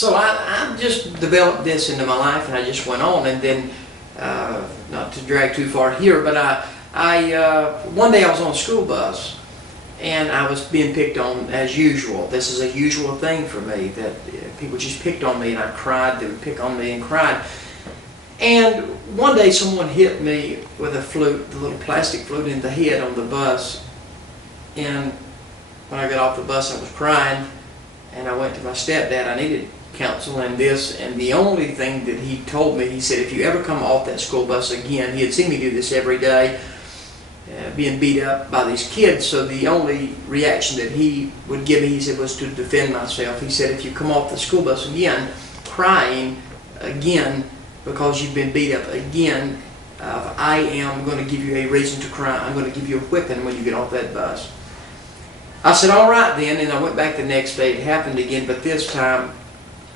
So I just developed this into my life, and I just went on. And then, not to drag too far here, but one day I was on a school bus, and I was being picked on as usual. This is a usual thing for me, that people just picked on me, and I cried. They would pick on me and cried. And one day someone hit me with a flute, the little plastic flute, in the head on the bus. And when I got off the bus, I was crying, and I went to my stepdad. I needed counsel in this, and the only thing that he told me, he said, if you ever come off that school bus again, he had seen me do this every day, being beat up by these kids, so the only reaction that he would give me, he said, was to defend myself. He said, if you come off the school bus again, crying again, because you've been beat up again, I am going to give you a reason to cry. I'm going to give you a whipping when you get off that bus. I said, all right then, and I went back the next day. It happened again, but this time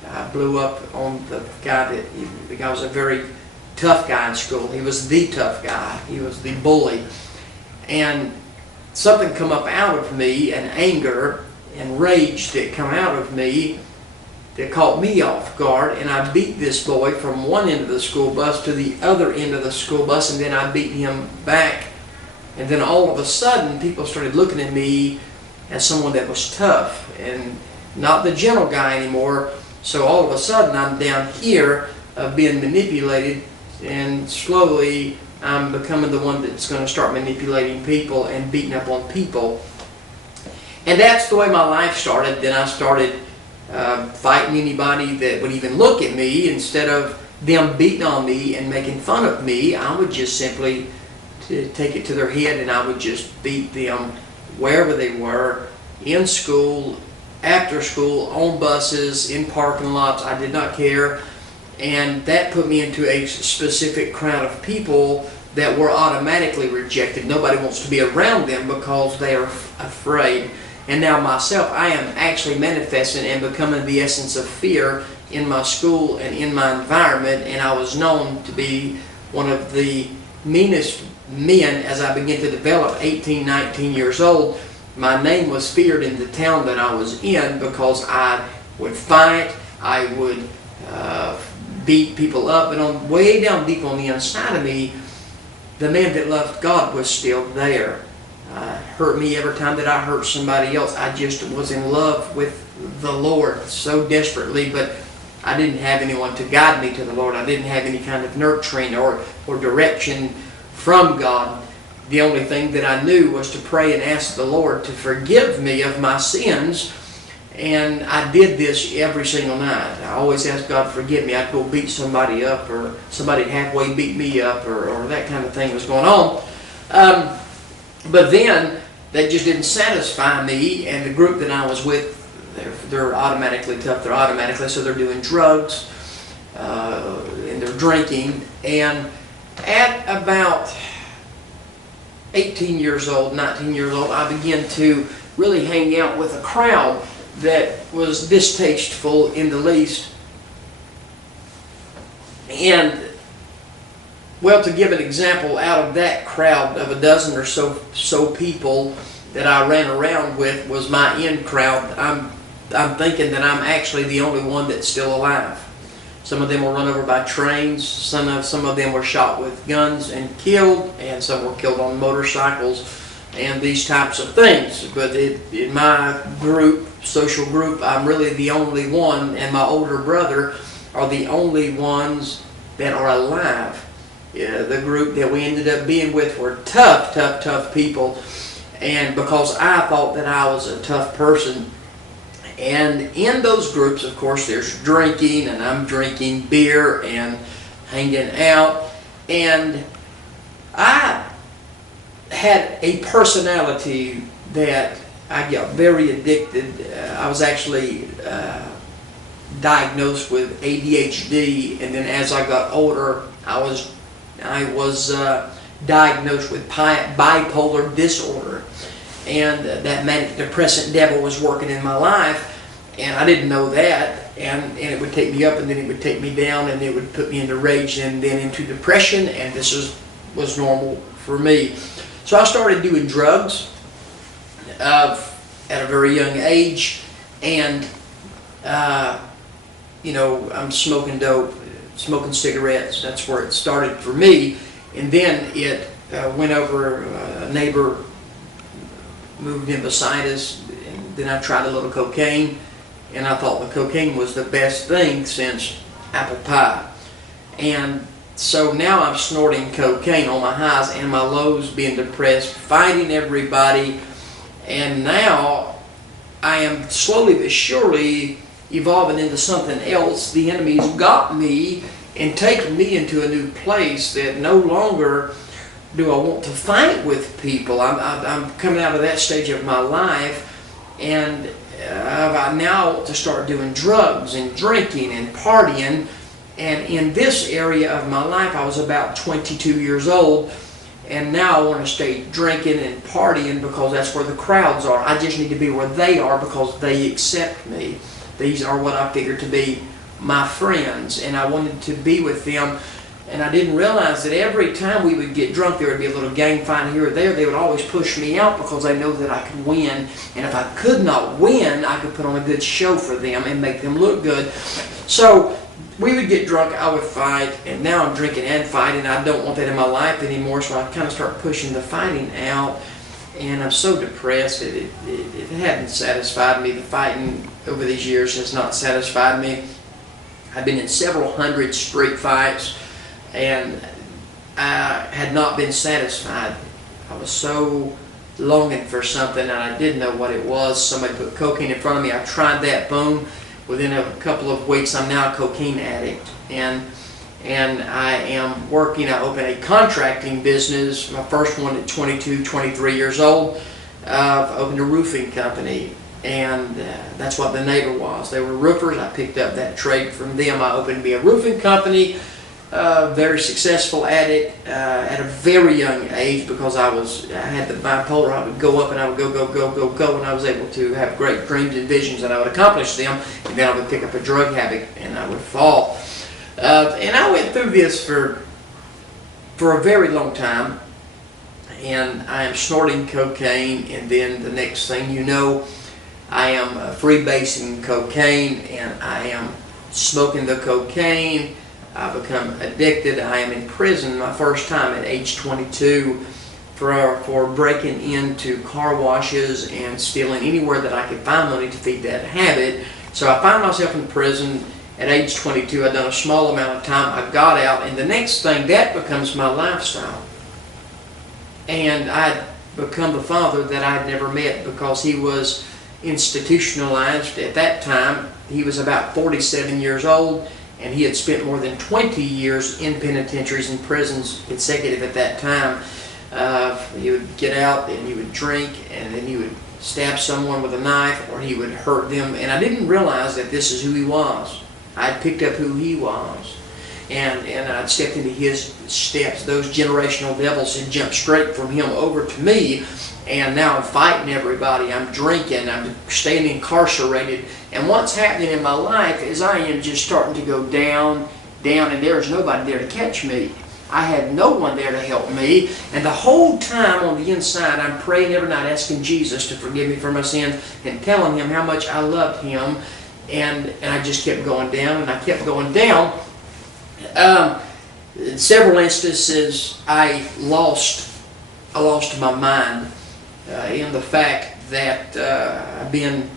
I blew up on the guy. The guy was a very tough guy in school. He was the tough guy. He was the bully. And something come up out of me, and anger and rage that come out of me, that caught me off guard, and I beat this boy from one end of the school bus to the other end of the school bus, and then I beat him back. And then all of a sudden, people started looking at me as someone that was tough and not the gentle guy anymore. So all of a sudden, I'm down here being manipulated, and slowly I'm becoming the one that's going to start manipulating people and beating up on people. And that's the way my life started. Then I started fighting anybody that would even look at me. Instead of them beating on me and making fun of me, I would just simply take it to their head, and I would just beat them wherever they were, in school, after school, on buses, in parking lots. I did not care. And that put me into a specific crowd of people that were automatically rejected. Nobody wants to be around them because they are afraid. And now myself, I am actually manifesting and becoming the essence of fear in my school and in my environment. And I was known to be one of the meanest men as I began to develop, 18, 19 years old. My name was feared in the town that I was in because I would fight, I would beat people up, and on way down deep on the inside of me, the man that loved God was still there. Hurt me every time that I hurt somebody else. I just was in love with the Lord so desperately, but I didn't have anyone to guide me to the Lord. I didn't have any kind of nurturing or direction from God. The only thing that I knew was to pray and ask the Lord to forgive me of my sins. And I did this every single night. I always asked God to forgive me. I'd go beat somebody up, or somebody halfway beat me up, or that kind of thing was going on. But then that just didn't satisfy me, and the group that I was with, they're automatically tough. They're automatically, so they're doing drugs, and they're drinking. And at about 18 years old, 19 years old, I began to really hang out with a crowd that was distasteful in the least. And, well, to give an example, out of that crowd of a dozen or so people that I ran around with was my in crowd. I'm thinking that I'm actually the only one that's still alive. Some of them were run over by trains, some of them were shot with guns and killed, and some were killed on motorcycles and these types of things. But in my group, social group, I'm really the only one, and my older brother are the only ones that are alive. The group that we ended up being with were tough people, and because I thought that I was a tough person. And in those groups, of course, there's drinking, and I'm drinking beer and hanging out. And I had a personality that I got very addicted. I was actually diagnosed with ADHD, and then as I got older, I was diagnosed with bipolar disorder. And that manic depressant devil was working in my life, and I didn't know that, and it would take me up, and then it would take me down, and it would put me into rage, and then into depression, and this was normal for me. So I started doing drugs at a very young age, and I'm smoking dope, smoking cigarettes. That's where it started for me. And then it went over, a neighbor moved in beside us, and then I tried a little cocaine, and I thought the cocaine was the best thing since apple pie. And so now I'm snorting cocaine on my highs and my lows, being depressed, fighting everybody, and now I am slowly but surely evolving into something else. The enemy's got me and taken me into a new place that no longer do I want to fight with people. I'm coming out of that stage of my life, and I now want to start doing drugs and drinking and partying. And in this area of my life, I was about 22 years old, and now I want to stay drinking and partying because that's where the crowds are. I just need to be where they are because they accept me. These are what I figured to be my friends, and I wanted to be with them. And I didn't realize that every time we would get drunk, there would be a little gang fight here or there. They would always push me out because they know that I could win. And if I could not win, I could put on a good show for them and make them look good. So we would get drunk, I would fight, and now I'm drinking and fighting. I don't want that in my life anymore, so I kind of start pushing the fighting out. And I'm so depressed. It hadn't satisfied me. The fighting over these years has not satisfied me. I've been in several hundred street fights, and I had not been satisfied. I was so longing for something, and I didn't know what it was. Somebody put cocaine in front of me. I tried that, boom. Within a couple of weeks, I'm now a cocaine addict, and I am working. I opened a contracting business, my first one at 22, 23 years old. I've opened a roofing company, and that's what the neighbor was. They were roofers. I picked up that trade from them. I opened me a roofing company. Very successful at it at a very young age because I had the bipolar. I would go up and I would go, and I was able to have great dreams and visions, and I would accomplish them, and then I would pick up a drug habit and I would fall. And I went through this for a very long time, and I am snorting cocaine, and then the next thing you know, I am freebasing cocaine, and I am smoking the cocaine. I become addicted. I am in prison my first time at age 22 for breaking into car washes and stealing anywhere that I could find money to feed that habit. So I found myself in prison at age 22. I'd done a small amount of time. I got out, and the next thing, that becomes my lifestyle. And I'd become the father that I'd never met because he was institutionalized at that time. He was about 47 years old. And he had spent more than 20 years in penitentiaries and prisons consecutive at that time. He would get out and he would drink, and then he would stab someone with a knife, or he would hurt them. And I didn't realize that this is who he was. I'd picked up who he was. And I'd stepped into his steps. Those generational devils had jumped straight from him over to me. And now I'm fighting everybody. I'm drinking. I'm staying incarcerated. And what's happening in my life is I am just starting to go down, and there's nobody there to catch me. I had no one there to help me. And the whole time on the inside, I'm praying every night, asking Jesus to forgive me for my sins and telling him how much I loved him. And I just kept going down, and I kept going down. In several instances, I lost my mind in the fact that I've been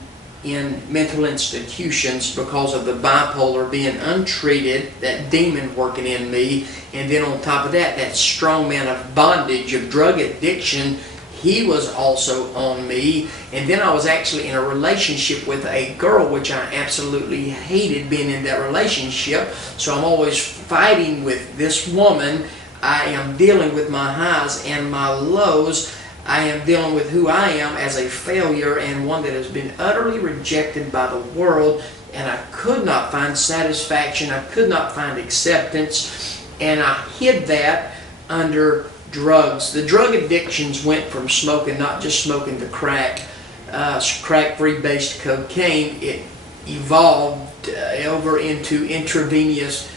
in mental institutions because of the bipolar being untreated, that demon working in me, and then on top of that, that strong man of bondage, of drug addiction, he was also on me. And then I was actually in a relationship with a girl, which I absolutely hated being in that relationship. So I'm always fighting with this woman. I am dealing with my highs and my lows. I am dealing with who I am as a failure and one that has been utterly rejected by the world, and I could not find satisfaction. I could not find acceptance, and I hid that under drugs. The drug addictions went from smoking, not just smoking the crack-free based cocaine. It evolved over into intravenous,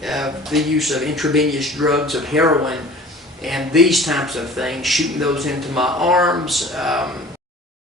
the use of intravenous drugs, of heroin, and these types of things, shooting those into my arms.